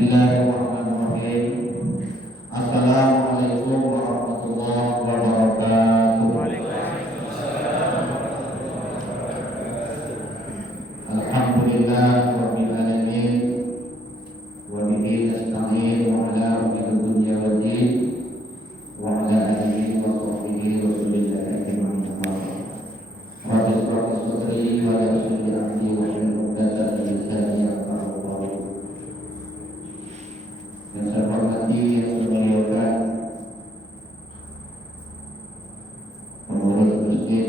Bismillahirrahmanirrahim. Assalamualaikum warahmatullahi wabarakatuh. Alhamdulillah rabbil alamin wa bihi nasta'in wa ala umuri dunya waddin wa ala alihi wa sahbihi wa sallam ajma'in. Rabbi shrah li sadri wa yassir li amri wa hlul 'uqdatam min lisani yafqahu qawli. Yang saya hormati, yang saya muliakan pengurus masjid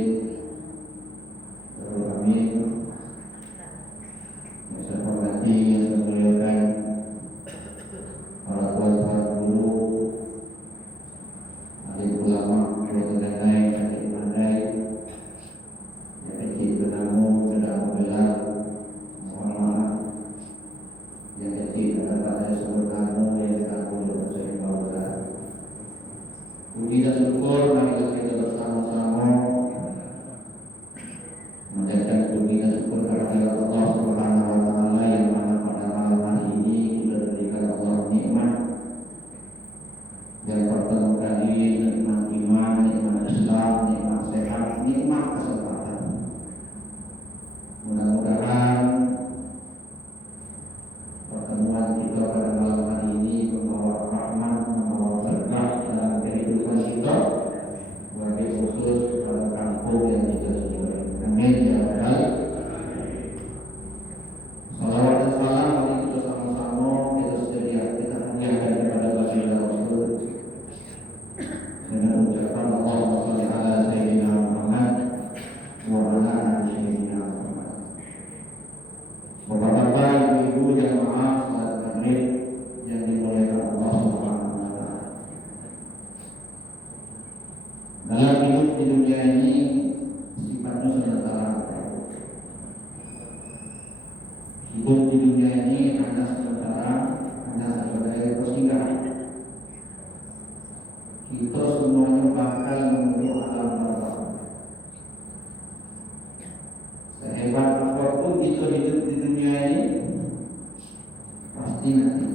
Darul Amin, yang saya hormati, yang saya muliakan para tuan-tuan guru, alim ulama, ulama ganai, alim mandai, yang kecil penamu, penamu gelar, mohon maaf, yang kecil pada seluruh kamu yang kamu bersama bawa. Puji dan syukur marilah kita bersama-sama menjadikan puji dan syukur kepada Allah Subhanahu wa taala yang mana pada malam hari ini kita diberikan Allah nikmat yang pertama kali nikmat iman, nikmat Islam, nikmat sehat, nikmat kesehatan. Mudah-mudahan pertemuan kita pada malam hari ini membawa rahmat, membawa berkah dalam kehidupan kita, bagi khusus pada kampung yang kita sendiri. Amin ya rabbal alamin. Salawat dan salam mari kita sama-sama kita sedia kita hadiahkan kepada baginda Rasul dengan ucapan Allahumma shalli ala sayyidina Muhammad wa ala ali sayyidina Muhammad. Bapak-bapak, ibu-ibu yang maaf salat maghrib yang dimuliakan Allah Subhanahu wa taala. Dalam hidup di dunia ini sifatnya sementara. Hidup di dunia ini hanya sementara, hanya sebagai persinggahan. Kita semuanya bakal menuju alam barzakh. Sehebat apapun kita hidup di dunia ini, pasti nanti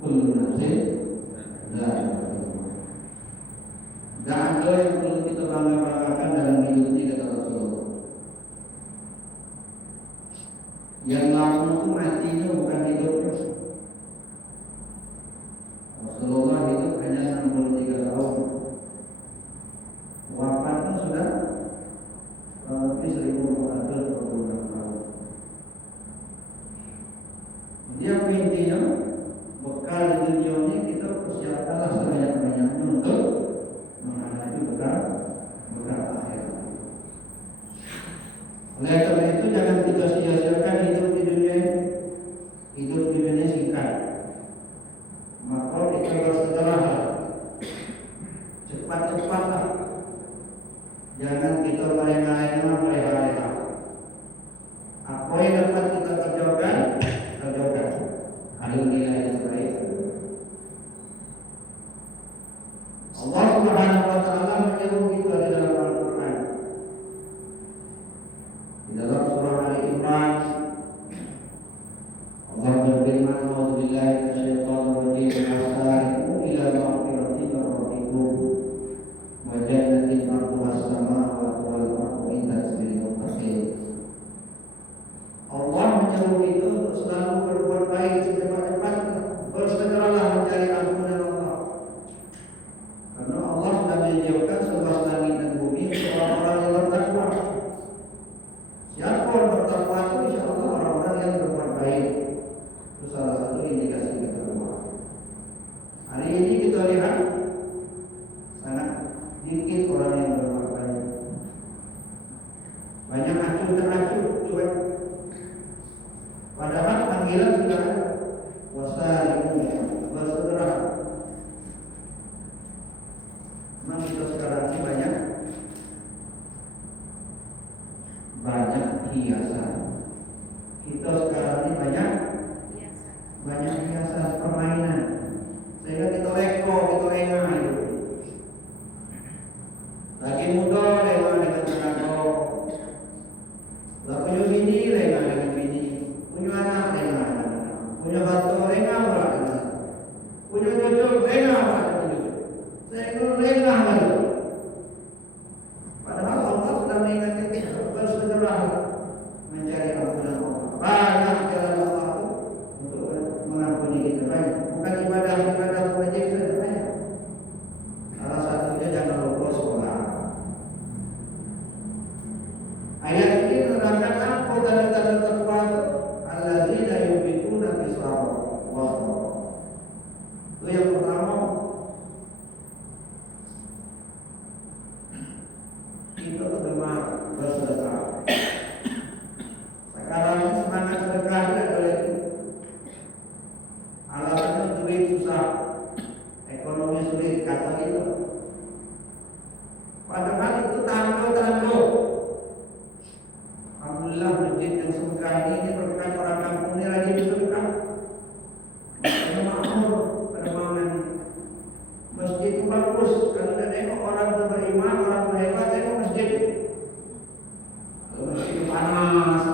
kullu nafsin dha'iqatul maut. Tak ada yang perlu kita bangga-banggakan dalam hidup ini, kata Rasulullah. Yang lama itu matinya bukan hidupnya. Rasulullah hidup hanya 63 tahun. Wafatnya sudah lebih 1426 tahun. Jadi apa intinya? Bekal di dunia ini kita persiapkanlah sebanyak-banyaknya untuk menghadapi bekal akhirat. Oleh karena itu jangan kita sia-siakan hidup di dunia ini. Hidup di dunia singkat. Maka kita bersegeralah, cepat-cepatlah. Jangan kita merengah-engah, mereka-reka. Apa yang dapat kita kerjakan, kerjakan. Alhamdulillah yang baik. Allah Subhanahu wa taala menyeru kita di dalam Al-Qur'an. Di dalam surah Ali Imran, Allah berfirman, "A'udzubillahi minasyaitonir rajim. Wasari'u ila maghfiratin min rabbikum wa jannatin 'arduha as-samawati wal ardu uiddat lil muttaqin." Allah menyeru kita untuk selalu berbuat baik secepat-cepatnya. Bersegeralah mencari ampunan Allah. Karena Allah sudah menyediakan seluas langit dan bumi untuk orang-orang yang bertakwa. Siapa yang bertakwa itu insya Allah orang-orang yang berbuat baik. Itu salah satu indikasi ketakwa. Hari ini kita lihat sangat sedikit orang yang berbuat baik. Banyak acuh tak acuh, cuek. Padahal panggilan sudah ada. Wasari'u, bersegera. Memang kita sekarang ini banyak hiasan. Kita sekarang ini banyak hiasan permainan. Sehingga kita leko, kita lengah itu. Lagi muda lengah dengan tenaga. Lah punya bini lengah dengan bini. Punya anak lengah. Punya batu lengah orang. sedikit banyak. Bukan ibadah wajib saja banyak. Salah satunya jangan lupa sholat. Ayat ini menerangkan apa tanda-tanda takwa itu? Alladzina yunfiquna fi sharri wa dharra. Itu yang pertama. Itu gemar bersedekah. Sekarang ini semangat sedekah tidak boleh. Alasannya duit susah, ekonomi sulit, kata itu. Padahal itu tanda-tanda. Alhamdulillah masjid yang sedekah ini berkat orang kampung ini rajin bersedekah. Makmur pada malam ini. Masjid itu bagus. Kalau ada tengok orang itu beriman, orang itu hebat, tengok masjid. Kalau masjid itu panas,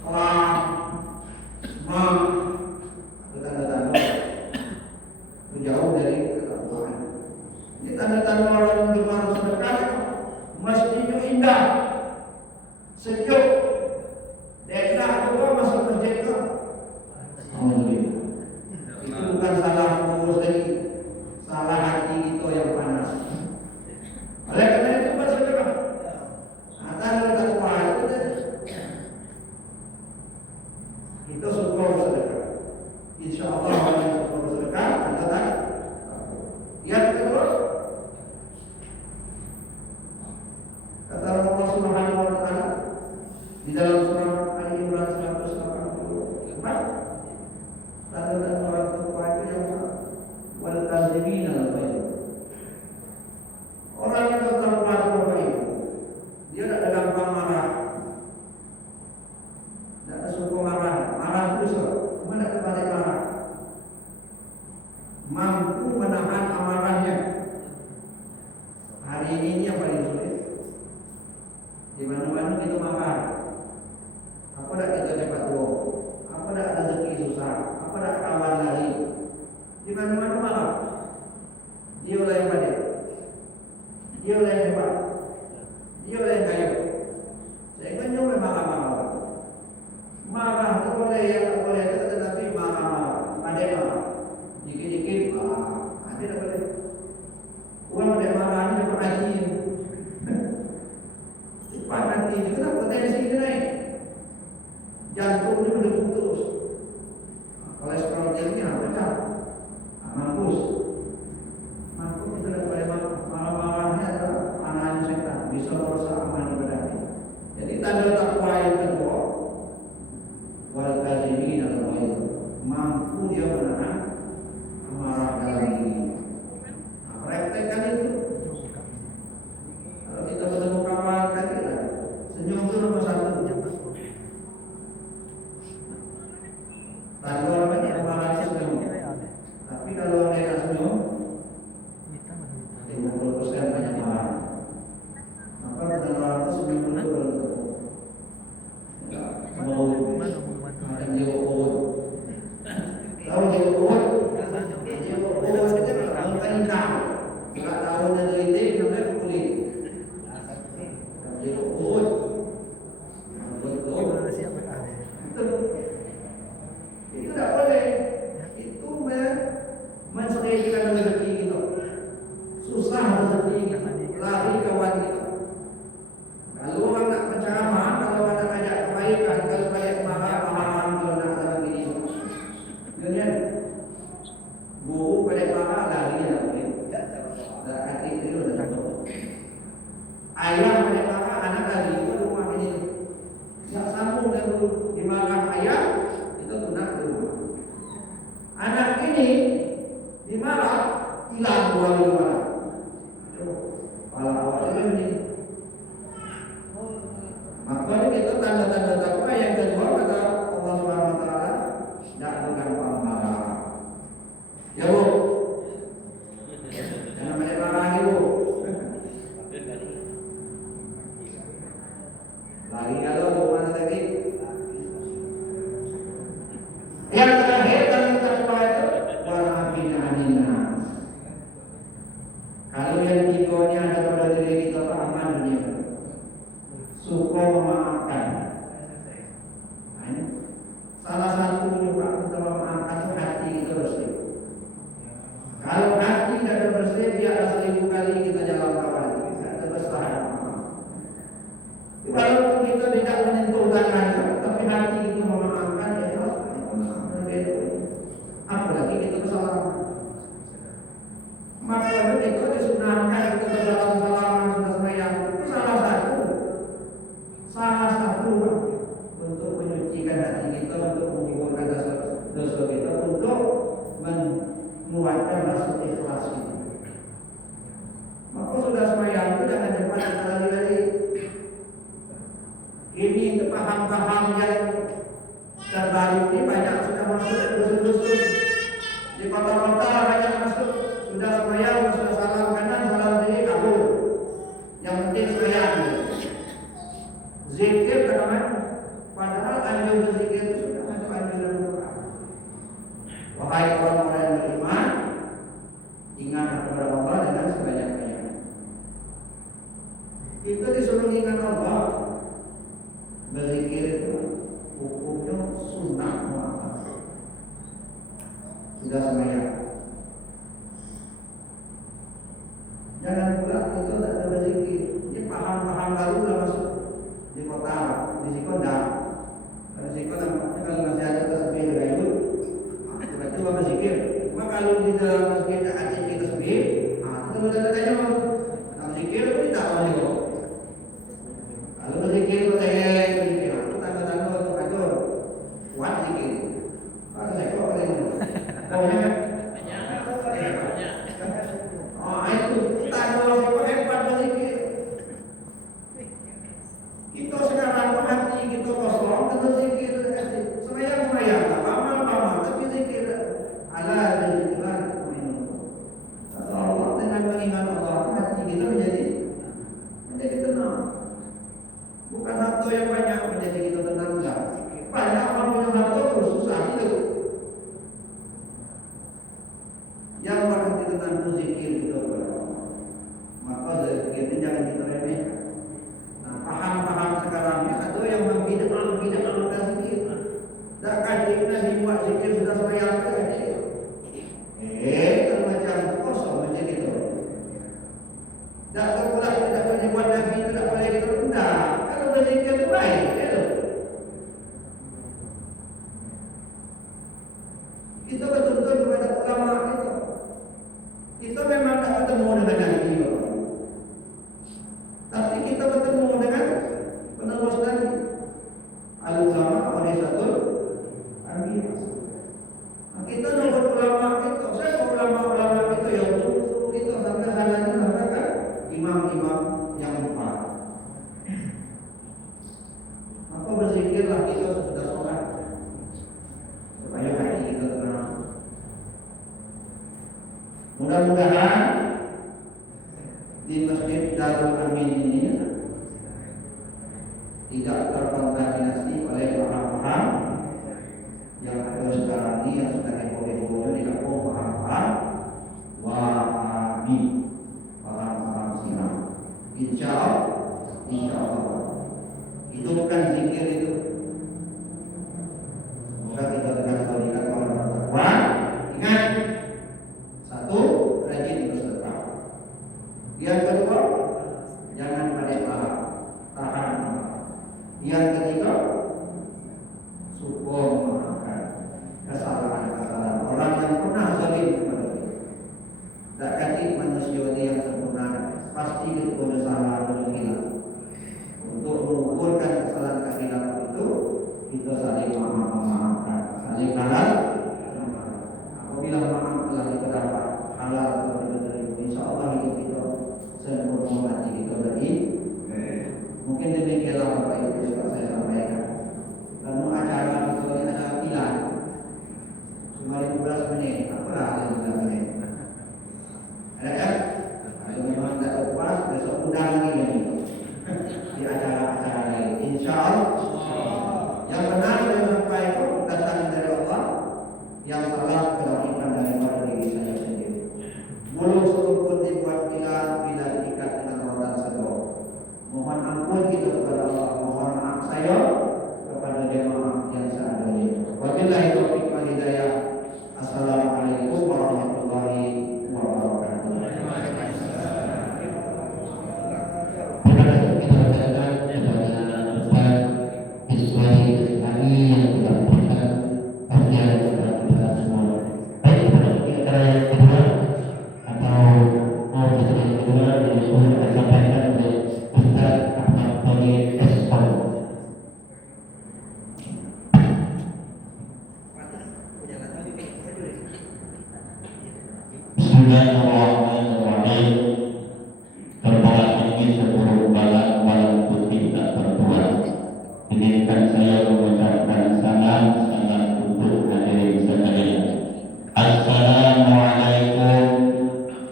kelam, semang, itu tanda-tanda. Itu jauh dari ketakwaan. Ini tanda-tanda orang yang gemar sedekah. Masjidnya indah, sejuk. Dekah juga masuk masjid itu. Alhamdulillah. Itu bukan salah ngurus lagi, salah hati kita yang panas. Oleh karena itu bersedekah. Tanda takwa itu tadi. Kita suka bersedekah. Insya Allah orang yang suka bersedekah ada tak? Yang kedua, kata Allah Subhanahu wa Ta'ala di dalam surah Ali Imran 184, tanda-tanda orang takwa itu yang wal kazimina al-ghaib. Orang yang bertakwa itu baik. Dia tidak ada gampang marah, tidak ada suka marah, marah terus, cuma tidak kebalik marah. Mampu menahan amarahnya. Hari ini yang paling sulit. Di mana-mana kita marah. Apa dah kita cepat tua? Apa dah rezeki susah? Apa dah kawan lari? Di mana-mana marah. Dia lah yang pandai. Dia lah yang hebat. Dia lah yang kaya. Sehingga dia memang marah-marah. Marah itu boleh, yang tak boleh itu, tetapi marah-marah. Pandai marah. Dikit-dikit marah. Nanti tak boleh. Orang pandai marah ni dapat haji. Cepat nanti. Kenapa potensi dia naik? Jantung ni berdegup terus. Kolesterol tinggi pecah. Mampus. Mampus itu daripada marah-marahnya adalah anak setan. Bisa merusak aman ibadah. Jadi tanda takwa yang kedua, wal kazimin al-ghaib, mampu dia menahan amarah dalam diri. Praktekkan itu. Kalau kita bertemu kawan tadi lah, senyum itu nomor satu. Tadi orang banyak marah senyum. Tapi kalau mereka senyum, 50% banyak marah. Maka dalam orang itu senyum dulu baru ketemu. Mau makan jeruk. Tahu jeruk? Jeruk itu kalau hitam, tidak tahu dari itu namanya kulit. Jeruk itu tidak boleh. Itu menceritakan rezeki kita. Susah rezeki kita, lari kawan kita. Kalau orang nak berceramah, kalau orang nak ajak kebaikan, kalau banyak marah, kalau nak dalam diri. Kemudian guru banyak marah, lari lagi. Tak kata itu dah tahu. Ayah banyak marah, anak lari itu rumah ini. Tak sambung dengan dimarah ayah, itu tunak di rumah. Anak ini dimarah, hilang dua minggu marah. Kalau awalnya begini. Maka itu tanda-tanda takwa yang kedua kata Allah Subhanahu wa Ta'ala, tidak gampang marah. Ya Bu, jangan banyak marah Bu. Lagi kalau Bu mana lagi? Yang terakhir tanda takwa itu kita bersalaman. Maka itu disunahkan kita bersalam-salaman sudah sembahyang. Itu salah satu untuk menyucikan hati kita, untuk menghilangkan dosa kita, untuk menguatkan rasa ikhlas kita. Maka sudah sembahyang itu jangan cepat lagi. Ini paham-paham yang terbaru ini banyak sudah masuk ke dusun-dusun. Di kota-kota banyak masuk. Sudah sembahyang, sudah salam kanan, salam kiri, kabur. Yang penting sembahyang. Zikir bagaimana? Padahal anjur berzikir itu sudah masuk anjuran Quran. Wahai orang-orang yang beriman, ingatlah kepada Allah dengan sebanyak-banyaknya. Kita disuruh ingat Allah. Berzikir itu hukumnya sunnah muakkad. Sudah sembahyang. Jangan pula kita tak ada berzikir. Ini paham-paham baru lah masuk di kota, di Sikonda. Kalau Sikonda nampaknya kalau masih ada tasbih itu, berarti apa berzikir. Cuma kalau di dalam masjid tak ada kita tasbih, itu tanda-tandanya mau berzikir itu tidak boleh. Kalau berzikir itu tanda-tanda untuk ajar kuat zikir. Kalau saya kok boleh. Itu tanda orang hebat berzikir. Kita sekarang hati kita kosong, kita zikir. Semayang, amal, tapi zikir. Ala zikran Allah dengan mengingat Allah, hati kita menjadi tenang. Bukan harta yang banyak menjadi kita tenang, enggak. Banyak orang punya harta terus susah hidup. Yang berhenti tentang zikir itu maka zikir ini jangan kita remehkan. Nah, paham-paham sekarang ini ada yang membid'ah zikir. Tak kajian dibuat zikir sudah sembahyang saja. Kalau macam kosong macam itu. Tak pula tidak boleh buat Nabi itu tak boleh kita rendah. Kalau berzikir itu baik, kita betul-betul kepada ulama itu. Kita memang tak bertemu dengan Nabi, tapi kita bertemu dengan penerus Nabi. Al-ulama warisatul anbiya. Kita nurut ulama itu. Saya ulama-ulama itu yang dulu itu sampai salahnya mengatakan imam-imam yang empat. Maka berzikirlah kita sudah sholat supaya hati kita tenang. Mudah-mudahan di Masjid Darul Amin ini tidak terkontaminasi oleh paham-paham yang ada sekarang ini, yang sudah heboh-hebohnya di kampung paham-paham Wahabi, paham-paham Syiah. Insya Allah hidupkan zikir itu. Semoga kita dengan berikan orang bertakwa. Ingat, satu, rajin bersedekah. Yang kedua, jangan pandai marah, tahan marah. Yang ketiga, syukur memaafkan kesalahan-kesalahan orang yang pernah zalim kepada kita. Tak kati manusia yang sempurna, pasti kita salah dan hilang. Untuk mengukurkan kesalahan kehilangan itu, kita saling memaafkan, saling halal. Apabila maaf telah kita dapat halal atau tidak, insya Allah hidup kita sempurna, hati kita lagi. Mungkin demikianlah Bapak Ibu yang saya sampaikan. Lalu acara itu ada pilihan cuma 15 menit, apalah 15 menit. Ada kan? Kalau memang tak puas, besok undang lagi ini di acara-acara lain. Insya Allah. Yang benar saya sampaikan datang dari Allah, yang salah kelahiran daripada diri saya sendiri. Bulu seluruh dibuat bila diikat dengan rotan sedok. Mohon ampun kita kepada Allah, mohon maaf saya kepada jemaah yang seadanya. Wabillahi taufiq wal hidayah. Assalamualaikum warahmatullahi wabarakatuh. Bismillahirrahmanirrahim. Terpola tinggi seburuk balang putih tak tertuan. Izinkan saya mengucapkan salam untuk hadirin sekalian. Assalamualaikum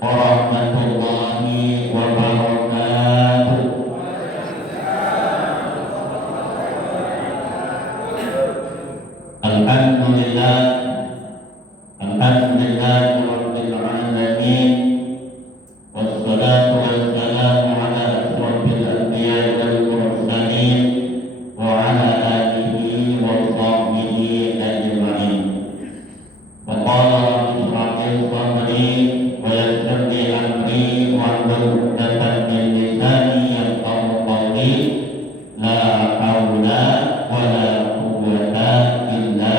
warahmatullahi wabarakatuh. Alhamdulillah, alhamdulillah rabbil alamin. Wassalatu wassalamu ala asrofil anbiya wal mursalin wa ala alihi wa sahbihi ajma'in. Wa qala rabbi sadri wa yassir li amri wa hlul 'uqdatam min lisani yafqahu qawli. La haula wa la quwwata illa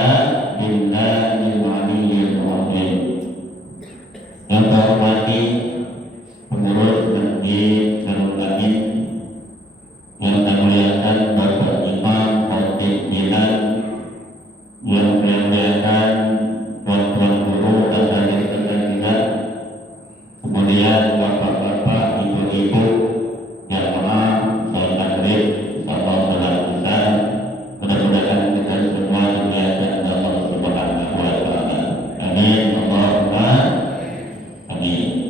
billahil aliyyil azim. Yang terhormati pengurus masjid Darul Amin, yang saya muliakan Bapak Imam Khatib Jilan, yang saya muliakan tuan-tuan guru dan adik sekalian, kemudian bapak-bapak, ibu-ibu, jamaah, sholat maghrib, sholat isya, mudah-mudahan kita semua dimuliakan Allah Subhanahu wa Ta'ala. Amin. Allahumma amin.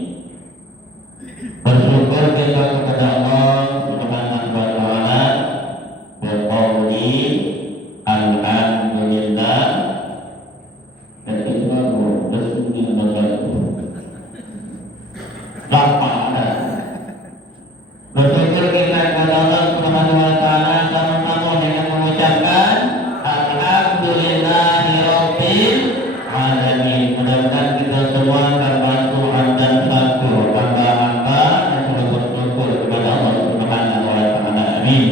Bersyukur kita kepada Allah Subhanahu wa Ta'ala. Berqauli alhamdulillah. Dan ismahu bismillah. Lapangan. Bersyukur kita kepada Allah Subhanahu wa Ta'ala sama-sama dengan mengucapkan alhamdulillahirabbil alamin. Mudah-mudahan kita semua terbantu dan satu hamba-hamba yang sudah bersyukur kepada Allah Subhanahu wa Ta'ala. Amin.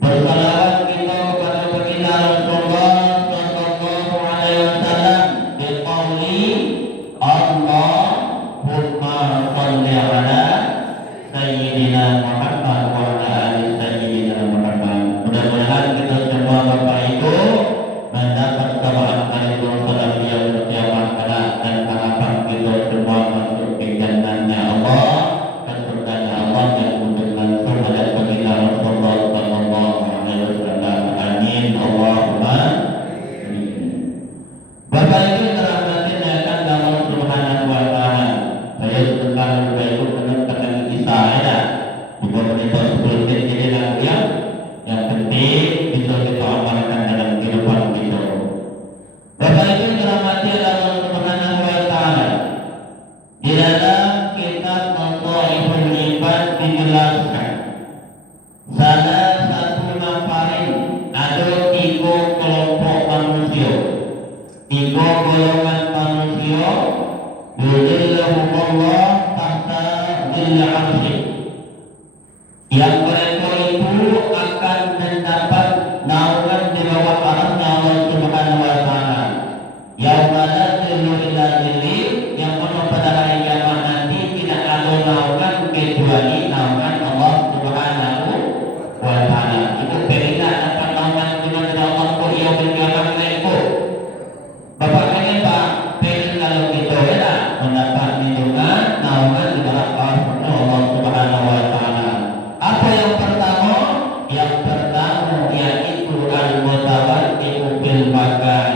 Bersalawat kita kepada baginda Rasulullah sallallahu alaihi wasallam biqauli Allahumma shalli ala sayyidina Muhammad wa ala ali sayyidina Muhammad. Mudah-mudahan kita semua Bapak Ibu mendapat kebahagiaan dari Rasulullah yang setiap kelak dan harapan kita semua masuk ke jannahnya Allah dan surganya Allah yang untuk langsung pada baginda Rasulullah sallallahu alaihi wasallam. Amin. Allahumma amin. Bapak Ibu dirahmati oleh Allah Subhanahu wa Ta'ala. Saya sebentar Bapak Ibu menentukan kisah ada. Bukan menit 10 menit jadi lagu yang penting bisa kita amalkan dalam kehidupan kita. Bapak Ibu dirahmati oleh Allah Subhanahu wa Ta'ala. Di dalam kitab Mataiful Ibad dijelaskan salah satu nafarin ada 3 kelompok manusia, 3 golongan manusia. Yudhillahumullah tahta dhilli arsy, yang mereka itu akan mendapat naungan di bawah arasnya Allah Subhanahu wa Ta'ala. Yauma la dhillu illa dhilli, yang mana pada hari kiamat nanti tidak ada naungan kecuali naungan Allah Subhanahu wa Ta'ala. Itu berilah dapat naungan di mana Allah kau yaumil kiamat itu. Bapak ini Pak, pengen kalau kita mendapat lindungan naungan di bawah arasnya Allah Subhanahu wa Ta'ala. Apa yang pertama? Yang pertama yaitu al-mutawaddi'u bil makan,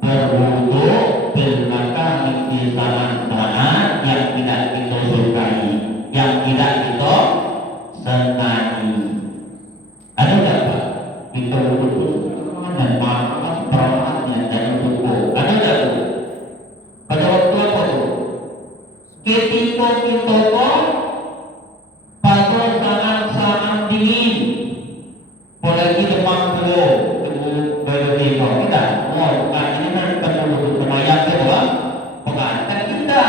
berwudu bil makan di saat-saat yang tidak kita sukai, yang tidak kita senangi. Ada tak Pak? Kita wudu dan makan peralatannya dan cukup. Ada tak Bu? Pada waktu apa Bu? Ketika kita pada saat-saat dingin, apalagi demam flu, kita, bukan ini kan penuh semayang kedua, bukan kita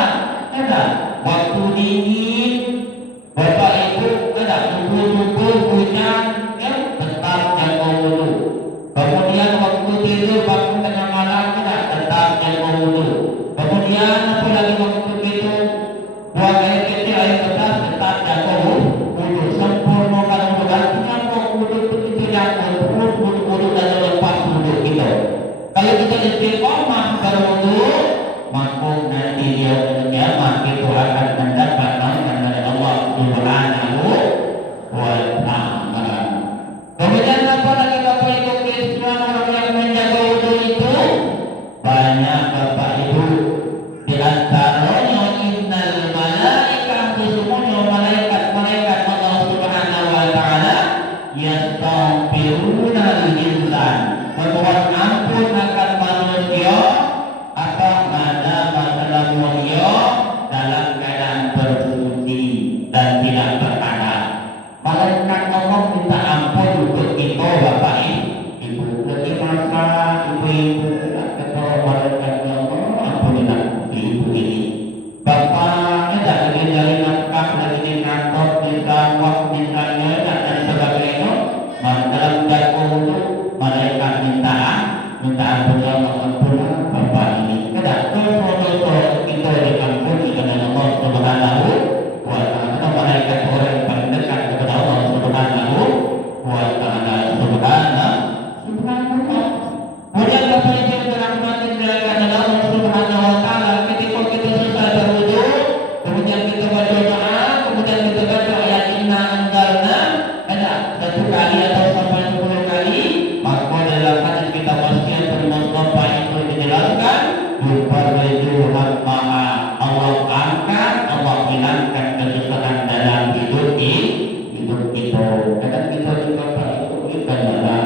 yufarriju hammaha. Allah angkat, Allah hilangkan kesusahan dalam hidup kita. Kadang kita juga bukan dalam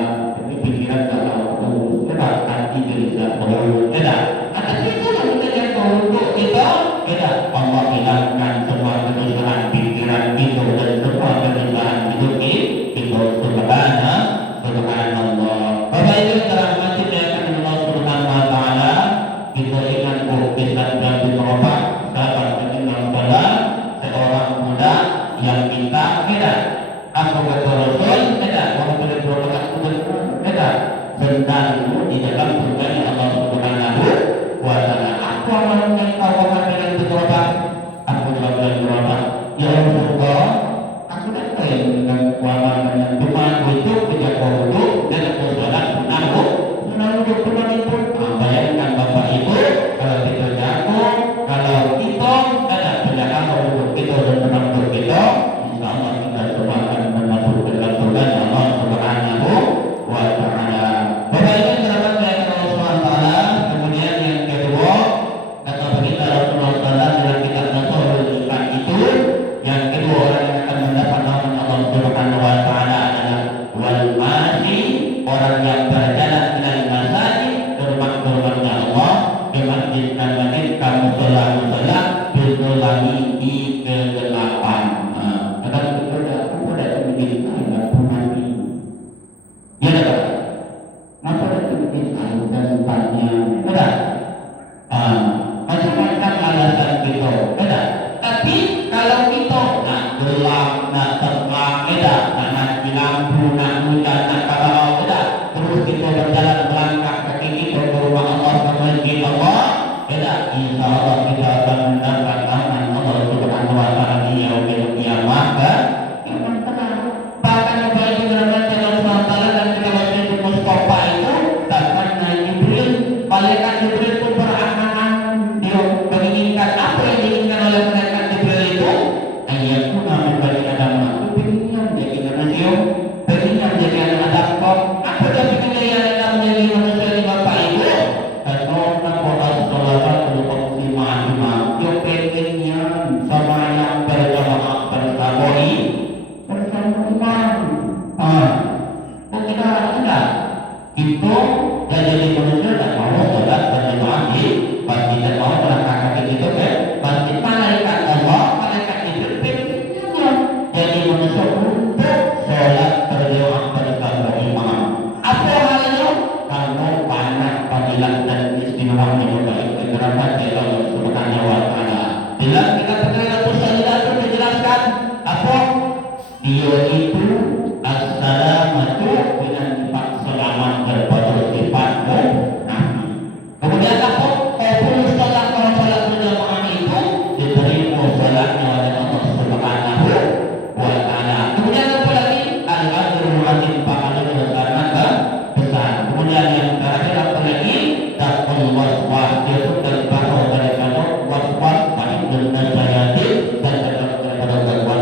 pikiran dalam sebab hati bisa berlalu. Tidak. Atas itu kita yang untuk kita. Tidak. Allah hilangkan semua kesusahan pikiran itu dan semua kesusahan hidup kita. Subhanallah. Bapak Ibu dirahmati oleh Allah Subhanahu wa taala, kita ingat kisah Nabi Muhammad sahabat Rasulullah, seorang muda yang minta tidak aku kata Rasul tidak kamu boleh berobat tidak sedang di dalam surga Allah Subhanahu wa taala. Aku akan engkau akan dengan berobat. Aku boleh berobat. Ya Allah, aku tak tahu dengan kuaman dengan cuma itu kerja kau dan aku sholat sunah itu. Bayangkan Bapak Ibu kalau kita jago, kalau kita ada penjaga untuk kita dan teman kita, insya Allah kita semua akan masuk ke dalam surga Allah Subhanahu wa taala. Bapak Ibu sahabat saya Allah Subhanahu wa taala. Kemudian yang kedua kata kita Rasulullah dalam kitab Nasrul Iman itu, yang kedua orang yang akan mendapat rahmat Allah Subhanahu wa taala adalah wal masi, orang yang berjalan dengan masjid ke rumah-rumahnya Allah, ke masjid dan masjid kamu selalu berdolangi di kegelapan. Kata kita aku pada bikin enggak punya ini. Ya tak? Masa itu bikin dan tempatnya. Tidak. Macam-macam alasan kita. Tidak. Tapi kalau kita nak gelap, nak terang, tidak, nak mati lampu, nak hujan, nak kalau tidak, terus kita berjalan melangkah kaki kita ke rumah Allah, ke masjid Allah, tidak, insya Allah kita akan mendapat rahmat Allah Subhanahu wa taala di yaumil qiyamah. Memang tenang. Bahkan Bapak Ibu dirahmati Allah Subhanahu wa taala dan kita masih di Mustafa itu, bahkan Jibril, malaikat Jibril itu berangan-angan, dia menginginkan apa yang diinginkan oleh malaikat Jibril itu, ayatuna min bani Adam. Pengen jadi manusia, pengen jadi anak Adam kok. Apa yang pengen jadi anak Adam jadi manusia di Bapak Ibu? Karena pola sholawat lima, yo pengennya sama yang berjamaah bersama imam. Tidak. Itu dan jadi manusia tak mau sholat berjamaah di masjid, tak mau melangkah kaki itu ke masjid. Malaikat Allah, malaikat itu pengennya jadi manusia untuk sholat berjamaah bersama imam. Apa halnya? Karena banyak fadilah dan istimewa yang baik bergerakkan di Allah Subhanahu wa taala. Jelas kita terkena pusat itu dijelaskan apa? Dia itu as-salamatu dengan sifat selamat daripada sifatmu nabi. Kemudian apa? Kalau sholat berjamaah itu diterima sholatnya oleh Allah Subhanahu wa taala. Kemudian apa lagi? Al-ajrul azim, pahalanya sangat besar. Kemudian yang terakhir apa lagi? Takul waswas, yaitu terbaru daripada waswas baik dan sayati dan daripada gangguan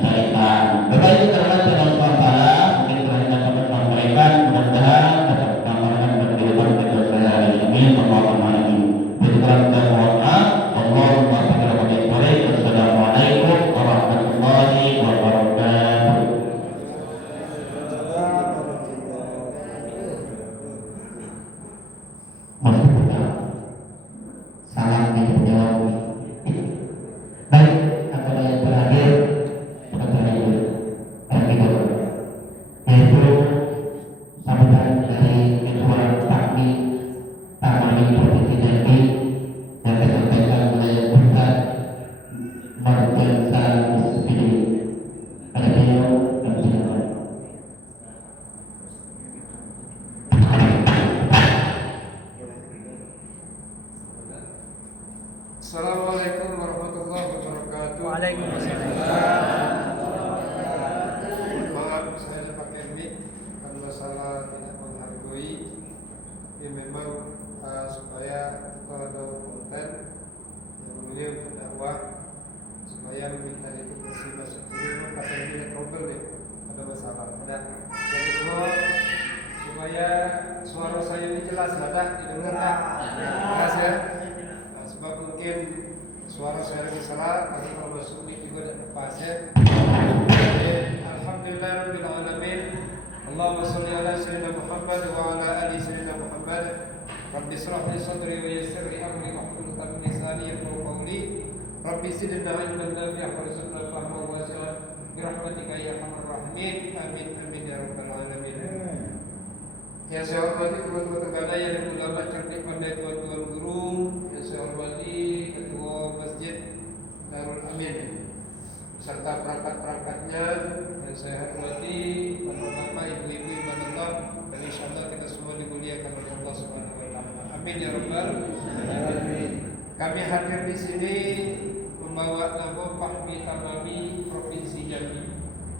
syaitan. Bapak Ibu terhormat Allah SWT, mungkin telah dapat sampaikan, mudah-mudahan dapat mengamalkan kehidupan kita sehari-hari. Amin. Allahumma Assalamualaikum warahmatullahi wabarakatuh. Salam dijawab. Baik, apa yang terakhir yaitu sambutan dari ketua takmi Taman Provinsi Jambi yang disampaikan oleh Ustaz Marjan Musbidi. Pada beliau dan silakan. Assalamualaikum warahmatullahi wabarakatuh. Waalaikumsalam. Maaf saya pakai mic karena salah tidak menghargai. Ini memang supaya kita ada konten yang memilih untuk dakwah, supaya mic tadi itu bersih masuk. Jadi memang pasal ini trouble deh, ada masalah. Dan yang kedua, supaya suara saya ini jelas, ada didengar tak? Jelas ya. اشرح لي صدري ويسر لي امري واحلل عقدة من لساني يفقهوا قولي رب زدنا علما نافعا وارزقنا فهما واسعا برحمتك يا ارحم الراحمين amin amin ya rabbal alamin. Yang saya hormati teman-teman negara yang ulama cerdik pandai tuan-tuan guru, yang saya hormati ketua masjid Darul Amin serta perangkat-perangkatnya, yang saya hormati bapak-bapak, ibu-ibu, ibadah dan insyaallah kita semua dimuliakan oleh Allah Subhanahu wa taala. Amin ya rabbal alamin. Kami hadir di sini membawa nama Fahmi Tamami Provinsi Jambi,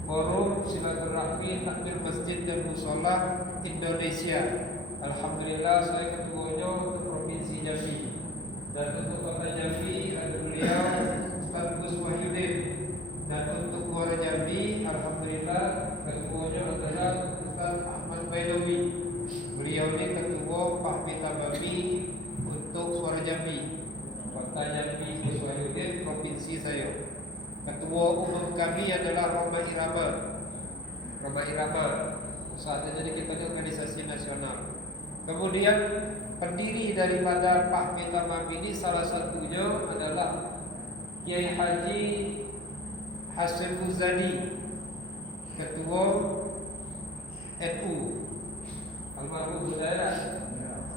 Forum Silaturahmi Takmir Masjid dan Mushola Indonesia. Alhamdulillah saya ketuanya untuk Provinsi Jambi, dan untuk Kota Jambi ada beliau Ustaz Gus Wahyudin, dan untuk Muara Jambi alhamdulillah ketuanya adalah Ustaz Ahmad Baidowi. Beliau ini ketua Fahmi Tamami untuk Suara Jambi, Kota Jambi Gus Wahyudin, provinsi saya. Ketua umum kami adalah Roma Irama. Saat ini jadi kita ini organisasi nasional. Kemudian pendiri daripada Fahmi Tamami ini salah satunya adalah Kiai Haji Hasyim Muzadi, Ketua NU almarhum daerah.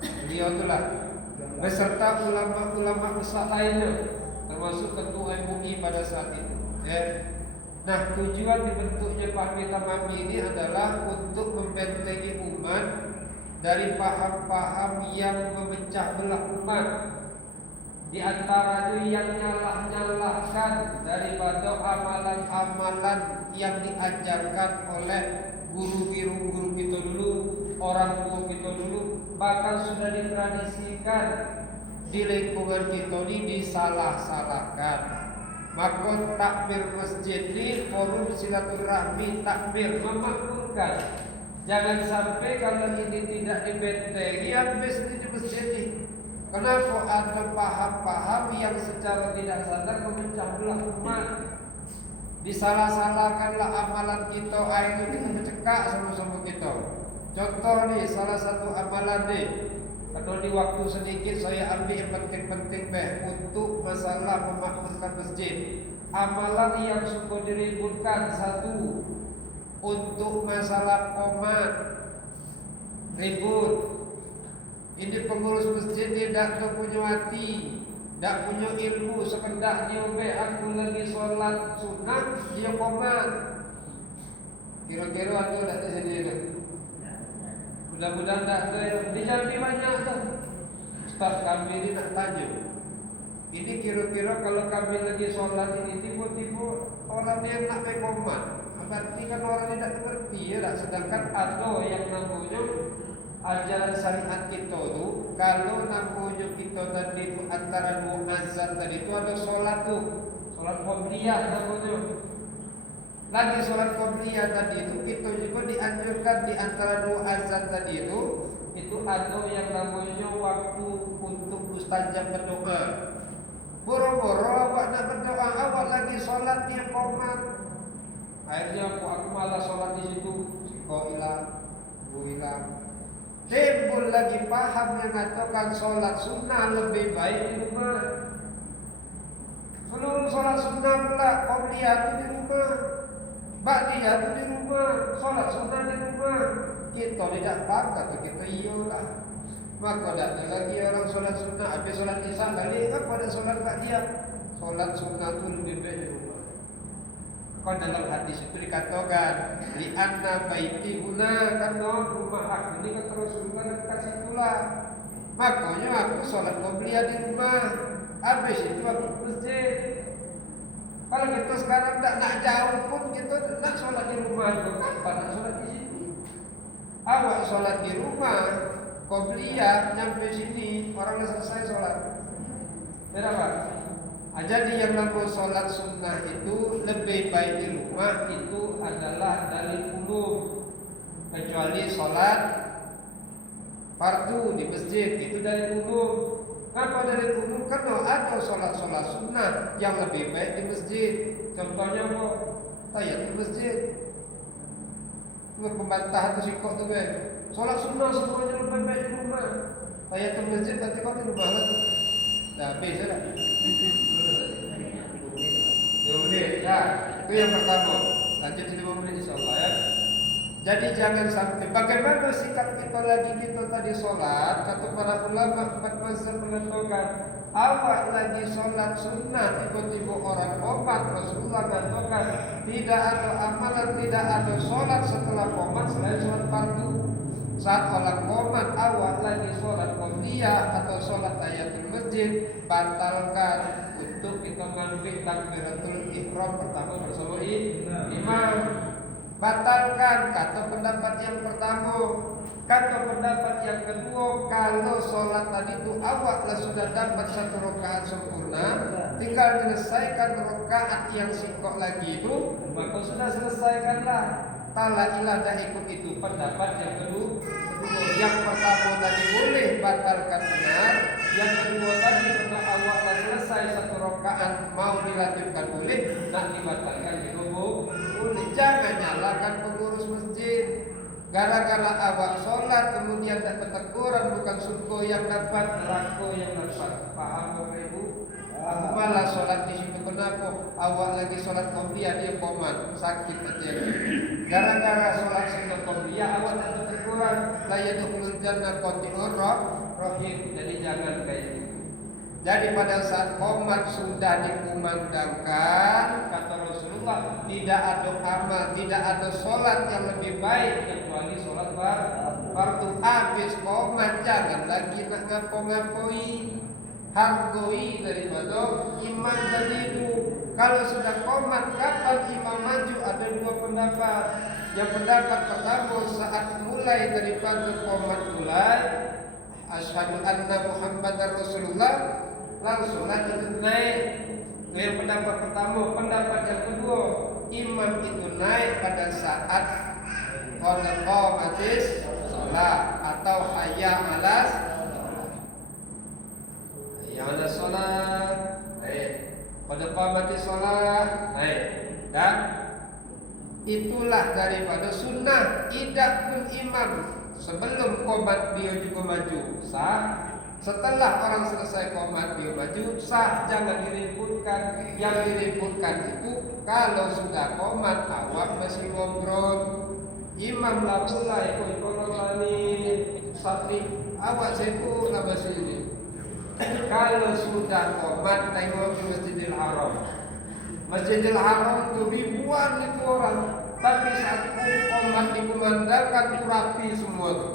Beliau itulah beserta ulama-ulama besar lainnya, termasuk ketua MUI pada saat itu. Ya. Nah, tujuan dibentuknya Fahmi Tamami ini adalah untuk membentengi umat dari paham-paham yang memecah belah umat. Di antaranya yang nyalah-nyalahkan daripada amalan-amalan yang diajarkan oleh guru kita dulu, orang tua kita dulu, bahkan sudah ditradisikan di lingkungan kita ini disalah-salahkan. Maka takmir masjid ini forum silaturahmi takmir memakmurkan. Jangan sampai kalau ini tidak dibentengi habis di masjid ini. Kenapa ada paham-paham yang secara tidak sadar memecah belah umat? Disalah-salahkanlah amalan kita, akhirnya kita mencekak sama-sama kita. Contoh nih, salah satu amalan nih, kalau di waktu sedikit saya ambil yang penting-penting untuk masalah memakmurkan masjid. Amalan yang suka diributkan, satu, untuk masalah komat ribut. Ini pengurus masjid dia tidak punya hati, tidak punya ilmu, sekedar dia aku lagi sholat sunnah dia komat. Kira-kira ada tak di sini tu? Mudah-mudahan tak ada. Di Jambi banyak tu. Ustaz kami ini nak tanya, ini kira-kira kalau kami lagi sholat ini tiba-tiba orang yang nak komat, berarti kan orang tidak mengerti ya tak? Sedangkan ada yang namanya ajaran syariat kita tu, kalau namanya kita tadi tu antara dua azan tadi tu ada solat tu, solat qobliyah namanya. Lagi solat qobliyah tadi tu kita juga dianjurkan di antara dua azan tadi itu ada yang namanya waktu untuk mustajab berdoa. Boro-boro awak nak berdoa, awak lagi solat dia qomat. Akhirnya aku malah solat di situ, kau hilang, bu hilang. Timbul lagi paham yang mengatakan solat sunnah lebih baik di rumah. Seluruh solat sunnah pula qobliyah itu di rumah, ba'diyah itu di rumah, solat sunnah di rumah. Kita tidak paham, kata kita iyalah. Maka tidak ada lagi orang solat sunnah. Habis solat isya balik, apa ada solat ba'diyah? Solat sunnah itu lebih baik di rumah. Kalau dalam hadis itu dikatakan li anna baiti huna, karena rumah aku ini kata Rasulullah dekat situlah. Makanya aku sholat qobliyah di rumah, habis itu aku ke masjid. Kalau kita sekarang tak nak jauh pun kita nak sholat di rumah juga, kenapa nak sholat di sini? Awak sholat di rumah qobliyah nyampe sini orang dah selesai sholat. Berapa? Jadi yang namanya sholat sunnah itu lebih baik di rumah itu adalah dari umum, kecuali sholat fardu di masjid itu dari umum. Kenapa dari umum? Karena ada sholat-sholat sunnah yang lebih baik di masjid. Contohnya apa? Tahiyatul masjid. Itu pembantah itu sikok tu kan. Sholat sunnah semuanya lebih baik di rumah. tahiyatul masjid berarti kau di rumah lagi. Dah habis dah. 2 menit. Ya, itu yang pertama. Lanjut 5 menit insyaallah ya. Jadi jangan sampai bagaimana sikap kita lagi kita tadi sholat, kata para ulama 4 mazhab menentukan awak lagi sholat sunnah tiba-tiba orang qomat, Rasulullah mengatakan tidak ada amalan, tidak ada sholat setelah qomat selain sholat fardu. Saat orang qomat awak lagi sholat qomiyah atau sholat tahiyatul masjid, batalkan untuk kita mengambil takbiratul ihram pertama bersama imam. Batalkan kata pendapat yang pertama. Kata pendapat yang kedua, kalau sholat tadi itu awaklah sudah dapat 1 rakaat sempurna, tinggal menyelesaikan rakaat yang singkok lagi itu, maka sudah selesaikanlah. Tala ilah dah ikut itu pendapat yang kedua. Yang pertama tadi boleh batalkan benar, yang kedua tadi karena awaklah selesai 1 rakaat mau dilanjutkan boleh, nak dibatalkan juga boleh. Jangan nyalakan pengurus masjid. Gara-gara awak sholat kemudian dapat teguran, bukan surga yang dapat, neraka yang dapat. Paham Bapak Ibu? Aku malah sholat di situ, kenapa? Awak lagi sholat qobliyah dia komat, sakit hati. Gara-gara sholat situ qobliyah awak dapat teguran, la yadkhulul jannah qati'ur rahim. Jadi jangan kayak gitu. Jadi pada saat qomat sudah dikumandangkan, kata Rasulullah, tidak ada amal, tidak ada sholat yang lebih baik kecuali sholat fardu. Habis qomat jangan lagi nak ngapo-ngapoi, hargoi daripada imam tadi itu. Kalau sudah qomat, kapan imam maju? Ada 2 pendapat. Yang pendapat pertama saat mulai daripada qomat mulai, asyhadu anna Muhammadar Rasulullah, langsung itu naik. Itu yang pendapat pertama. Pendapat yang kedua, imam itu naik pada saat qamatis shalah atau hayya 'alas shalah. Naik. Pada qamatis shalah naik. Dan itulah daripada sunnah. Tidak pun imam sebelum qomat dia juga maju sah. Setelah orang selesai qomat dia maju sah, jangan diributkan. Yang diributkan itu kalau sudah qomat awak masih ngobrol, imam lah mulai korolani satri awak sibuk lah masih ini. Kalau sudah qomat tengok ke Masjidil Haram. Masjidil Haram itu ribuan itu orang, tapi saat qomat dikumandangkan itu rapi semua tuh.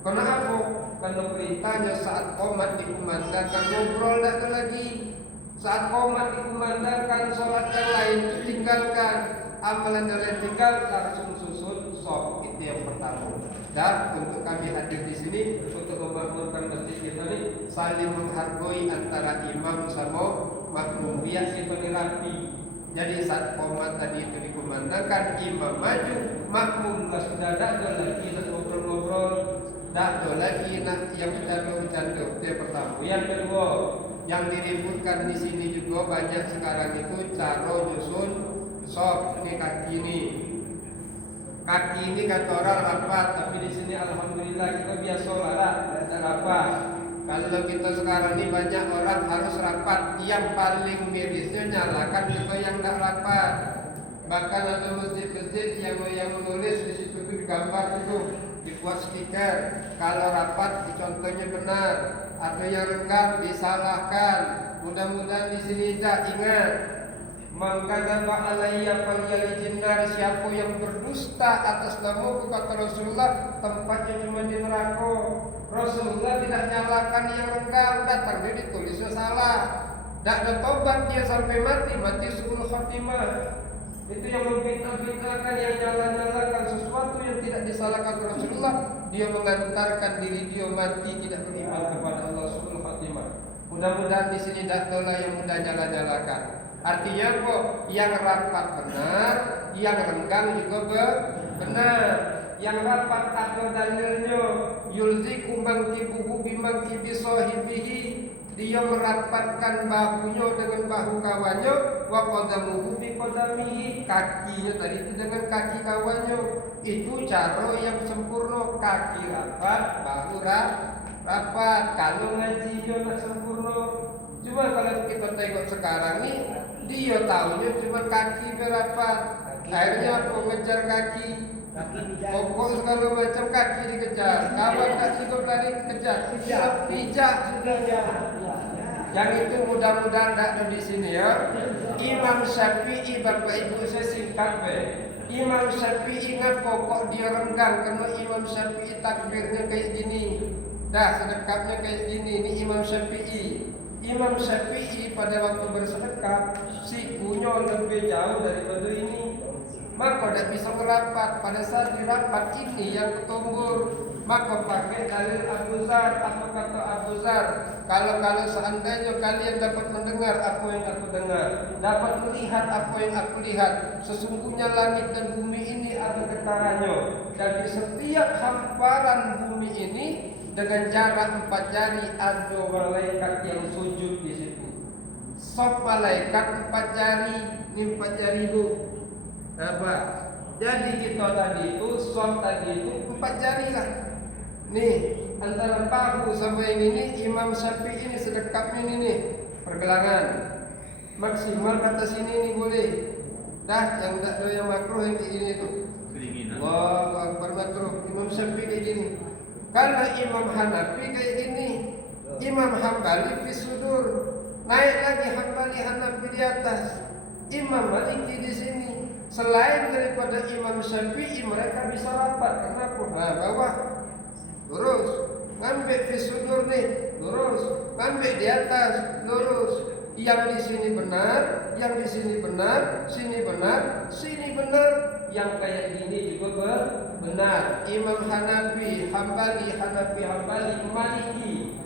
Kenapa? Karena beritanya saat qomat dikumandangkan ngobrol tak ada lagi. Saat qomat dikumandangkan sholat yang lain itu tinggalkan, amalan yang lain tinggal, langsung susun shop. Itu yang pertama. Dan untuk kami hadir di sini untuk memakmurkan masjid kita ini saling menghargai antara imam sama makmum, biar kita rapi. Jadi saat qomat tadi itu dikumandangkan, imam maju, makmum sudah ada lagi nak ngobrol-ngobrol. Tak ada lagi nak yang bercanda-bercanda. Itu yang pertama. Yang kedua, yang diributkan di sini juga banyak sekarang itu cara nyusun sop ini kaki ini. Kaki ini kata orang rapat, tapi di sini alhamdulillah kita biasa lah, tidak rapat. Kalau kita sekarang ini banyak orang harus rapat. Yang paling mirisnya nyalakan kita yang tidak rapat. Bahkan ada masjid-masjid yang menulis di situ itu digambar itu, dibuat stiker. Kalau rapat contohnya benar, ada yang renggang disalahkan. Mudah-mudahan di sini tidak ingat. Mangkadzaba alayya falyalijin nar, siapa yang berdusta atas namaku kata Rasulullah tempatnya cuma di neraka. Rasulullah tidak nyalakan yang renggang, datang dia ditulisnya salah. Tak ada tobat dia sampai mati suul khatimah. Itu yang memfitnah-fitnahkan, yang nyala-nyalakan sesuatu yang tidak disalahkan Rasulullah, dia mengantarkan diri dia mati tidak beriman kepada Allah subhanahu wa ta'ala. Mudah-mudahan di sini tak tahu yang mudah nyala-nyalakan. Artinya kok yang rapat benar, yang renggang juga benar. Yang rapat ada dalilnya, yulziku mangkibuhu bimangkibi sahibihi. Dia merapatkan bahunya dengan bahu kawannya, wa qadamuhu bi qadamihi, kakinya tadi itu dengan kaki kawannya. Itu cara yang sempurna, kaki rapat, bahu rapat. Kalau ngaji dia nak sempurna. Cuma kalau kita tengok sekarang nih, dia tahunya cuma kaki berapat. Akhirnya apa mengejar kaki, pokok segala macam kaki dikejar. Kawan kaki lari kejar, pijak sudah ya. Yang itu mudah-mudahan tak ada di sini ya. Imam Syafi'i, bapak ibu saya singkat be. Imam Syafi'i ingat pokok dia renggang karena Imam Syafi'i takbirnya kayak gini. Dah sedekapnya kayak gini. Ini Imam Syafi'i. Imam Syafi'i pada waktu bersedekap sikunya lebih jauh daripada ini. Maka tidak bisa merapat. Pada saat dirapat ini yang ketumbur, maka pakai dalil Abu Zar. Apa kata Abu Zar? Kalau seandainya kalian dapat mendengar apa yang aku dengar, dapat melihat apa yang aku lihat, sesungguhnya langit dan bumi ini ada getarannya. Dan di setiap hamparan bumi ini dengan jarak 4 jari ada malaikat yang sujud di situ. Sob malaikat 4 jari, ini 4 jari itu. Apa? Jadi kita tadi itu, sob tadi itu 4 jari lah. Nih, antara bahu sampai ini Imam Syafi'i ini sedekapnya ini nih, pergelangan. Maksimal kata sini nih boleh. Dah, yang tak ada yang makruh yang kayak gini tuh. Allahu Akbar makruh. Imam Syafi'i kayak gini. Kalau Imam Hanafi kayak gini, Imam Hambali fi sudur. Naik lagi Hambali Hanafi di atas. Imam Maliki di sini. Selain daripada Imam Syafi'i mereka bisa rapat. Kenapa? Nah, bawah lurus, ngambil di sudur nih, lurus, ngambil di atas, lurus. Yang di sini benar, yang di sini benar, sini benar, sini benar. Yang kayak gini juga benar. Imam Hanafi, Hambali, Maliki.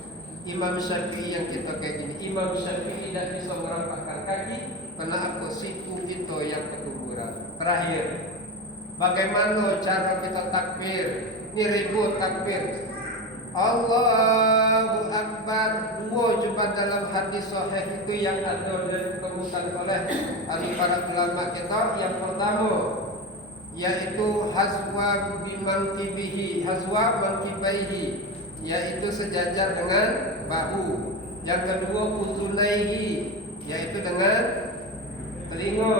Imam Syafi'i yang kita kayak gini. Imam Syafi'i tidak bisa merapatkan kaki karena aku siku kita yang ketuburan. Terakhir, bagaimana cara kita takbir? Ini ribut takbir. Allahu Akbar. Dua coba dalam hadis sahih itu yang ada dan ditemukan oleh para ulama kita. Yang pertama yaitu hazwa bimankibihi, hazwa mankibaihi, yaitu sejajar dengan bahu. Yang kedua uzunaihi, yaitu dengan telinga.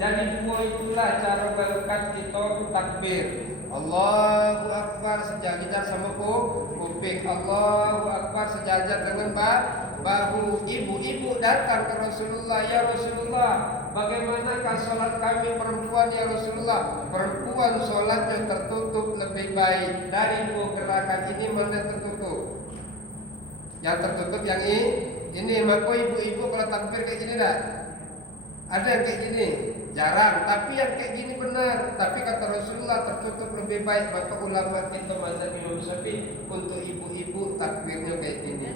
Jadi dua itulah cara melakukan kita takbir. Allahu Akbar sejajar sama kuping. Allahu Akbar sejajar dengan bahu. Ibu-ibu datang ke Rasulullah, ya Rasulullah, bagaimanakah sholat kami perempuan ya Rasulullah? Perempuan sholatnya tertutup lebih baik. Dari dua gerakan ini mana tertutup? Yang tertutup yang ini. Maka ibu-ibu kalau takbir kayak gini dah. Ada yang kayak gini, jarang. Tapi yang kayak gini benar. Tapi kata Rasulullah tertutup lebih baik. Maka ulama kita mazhab Imam Syafi'i untuk ibu-ibu takbirnya kayak gini.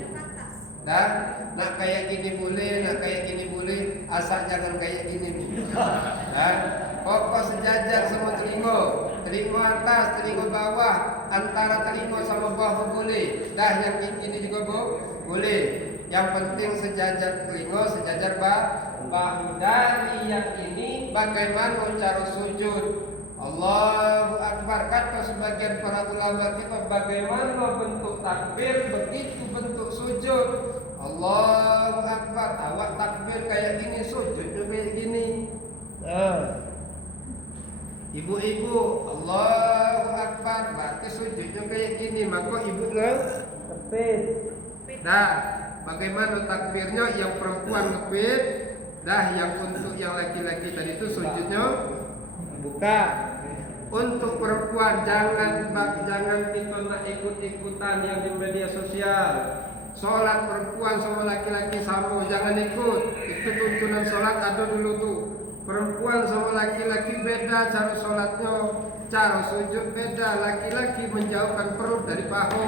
Dah, nak kayak gini boleh, nak kayak gini boleh. Asal jangan kayak gini. Dah, pokok sejajar sama telinga. Telinga atas, telinga bawah, antara telinga sama bahu boleh. Dah, yang ini juga boleh. Yang penting sejajar telinga, sejajar bahu. Dari yang ini bagaimana cara sujud? Allahu Akbar. Kata sebagian para ulama kita, bagaimana bentuk takbir begitu bentuk sujud. Allahu Akbar. Awak takbir kayak gini, sujudnya kayak gini. Ibu-ibu Allahu Akbar, berarti sujudnya kayak gini. Maka ibu ngepit. Dah, bagaimana takbirnya? Yang perempuan ngepit. Dah, yang untuk yang laki-laki tadi itu sujudnya buka. Untuk perempuan jangan kita nak ikut-ikutan yang di media sosial. Sholat perempuan sama laki-laki sama, jangan ikut. Itu tuntunan sholat ada dulu tuh. Perempuan sama laki-laki beda cara sholatnya, cara sujud beda. Laki-laki menjauhkan perut dari paha.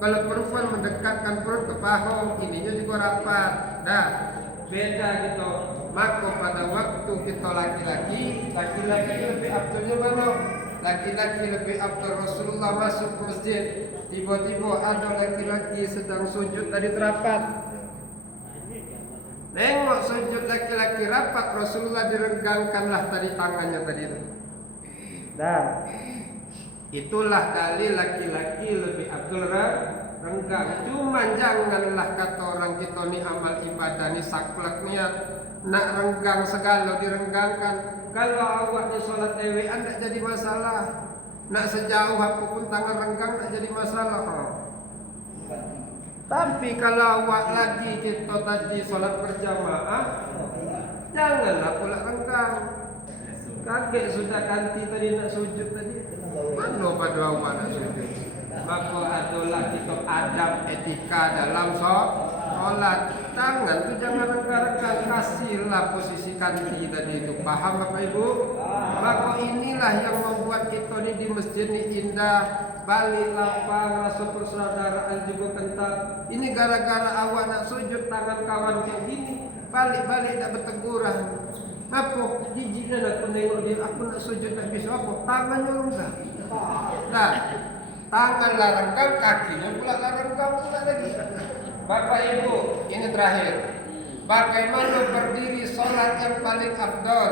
Kalau perempuan mendekatkan perut ke paha, ininya juga rapat. Dah, beda gitu. Maka pada waktu kita laki-laki lebih afdalnya mana? Laki-laki lebih afdal. Rasulullah masuk ke masjid, tiba-tiba ada laki-laki sedang sujud tadi terapat. Nengok sujud laki-laki rapat, Rasulullah direnggangkanlah tadi tangannya tadi itu. Dan itulah dalil laki-laki lebih afdal renggang. Cuman janganlah kata orang kita ni amal ibadah ni saklek niat nak renggang segala direnggangkan. Kalau awak ni solat dewean tak jadi masalah. Nak sejauh apapun tangan renggang tak jadi masalah. Tapi kalau awak lagi kita tadi solat berjamaah, janganlah pula renggang. Kaget sudah ganti tadi nak sujud tadi. Mana pada awak nak sujud? Maka adalah kita adab etika dalam solat. Tangan tu jangan renggang-renggang. Kasihlah posisi ganti tadi itu. Paham Bapak Ibu? Maka inilah yang membuat kita ni di masjid ni indah. Balik lapang, rasa persaudaraan juga kental. Ini gara-gara awak nak sujud tangan kawan kayak gini. Balik-balik tak berteguran. Apa? Jijiknya nak tengok dia. Aku nak sujud tak bisa apa? Tangannya renggang. Nah, tangan renggang, kakinya pula renggang pula lagi. Bapak Ibu, ini terakhir. Bagaimana berdiri solat yang paling afdal?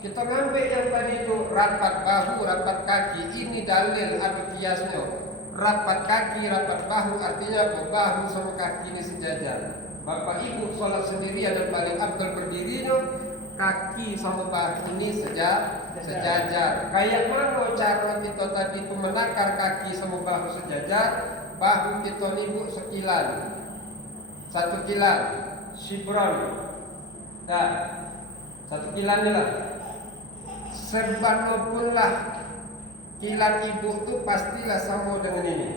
Kita ngambil yang tadi itu rapat bahu, rapat kaki. Ini dalil ada kiasnya. Rapat kaki, rapat bahu artinya apa? Bahu sama kaki ini sejajar. Bapak Ibu solat sendirian dan paling afdal berdirinya kaki sama bahu ini sejajar. Kayak mana cara kita tadi itu menakar kaki sama bahu sejajar? Bahu kita nibu sekilan, 1 kilan, sibron, dah 1 kilan ni lah. Serbanopun lah kilan ibu tu pastilah sama dengan ini.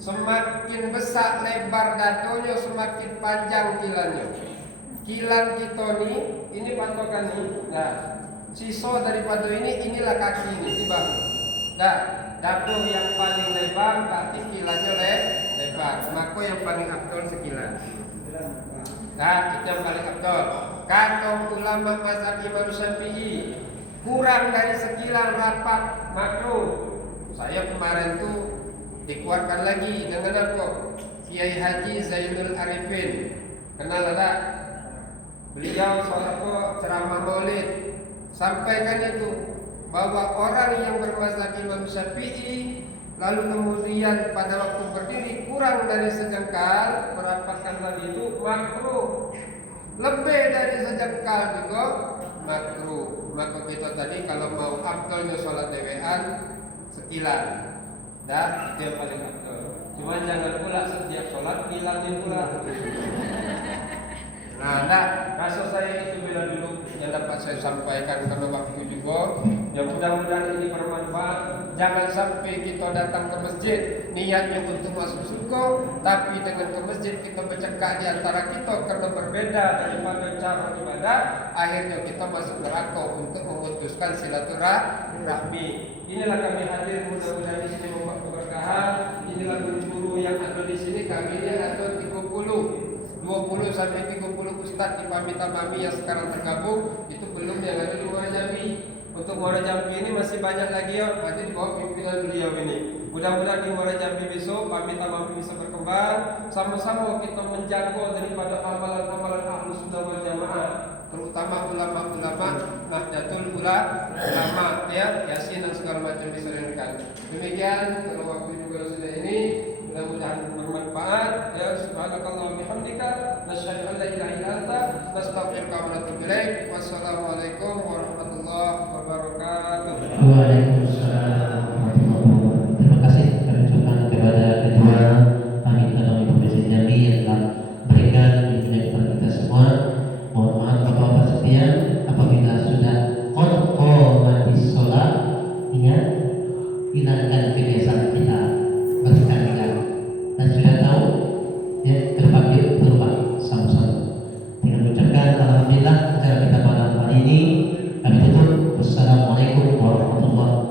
Semakin besar lebar datonya, semakin panjang kilannya. Kilan kita ni, ini patokan ni. Nah, sisa daripada ini, inilah kaki ini di bahu. Dah, dato yang paling lebar, berarti kilannya lebar. Maka yang paling afdal sekilan. Nah, itu yang paling afdal. Kata ulama mazhab Imam Syafi'i, kurang dari sekilan rapat makruh. Saya kemarin tu dikeluarkan lagi dengan apa? Kiai Haji Zainul Arifin. Kenal tak? Beliau soal ceramah Maulid sampaikan itu bahwa orang yang bermazhab Imam Syafi'i lalu kemudian pada waktu berdiri kurang dari sejengkal merapatkan tadi itu makruh. Lebih dari sejengkal juga makruh. Maka kita tadi kalau mau afdalnya sholat dewean sekilan, dah itu yang paling afdal. Cuma jangan pula setiap sholat hilangin pula. Nah, rasa saya itu bila dulu yang dapat saya sampaikan karena waktu juga. Yang mudah-mudahan ini bermanfaat. Jangan sampai kita datang ke masjid niatnya untuk masuk surga, tapi dengan ke masjid kita bercakap di antara kita karena berbeda daripada cara ibadah, akhirnya kita masuk neraka untuk memutuskan silaturahmi. Inilah kami hadir mudah-mudahan di sini membawa keberkahan. Inilah guru yang ada di sini. Kami ini ada 20 sampai 30 ustaz di Pamita Mami yang sekarang tergabung. Itu belum yang ada di Muara Jambi. Untuk Muara Jambi ini masih banyak lagi ya, nanti di bawah pimpinan beliau ini. Mudah-mudahan di Muara Jambi besok Pamita Mami bisa berkembang. Sama-sama kita menjaga daripada amalan-amalan Ahlus Sunnah wal Jamaah, terutama ulama-ulama Nahdlatul Ulama ya, Yasin dan segala macam diseringkan. Demikian kalau waktu juga sudah ini. Mudah-mudahan bermanfaat. Ya, subhanakallah bihamdika, nasyhadu an la ilaha illa anta, nastaghfiruka wa natubu ilaik. Wassalamualaikum warahmatullahi wabarakatuh. Waalaikumsalam warahmatullahi wabarakatuh. Terima kasih kami ucapkan kepada Ketua Panitia Naungan Provinsi Jambi yang telah berikan bimbingan kepada kita semua. Mohon maaf Bapak-bapak sekalian, apabila sudah qad sholat, ingat hilangkan kebiasaan kita bersekali-kali. Dan sudah tahu ya, terpanggil berubah sama-sama. Dengan mengucapkan alhamdulillah acara kita pada hari ini kami tutup. Wassalamualaikum warahmatullahi wabarakatuh.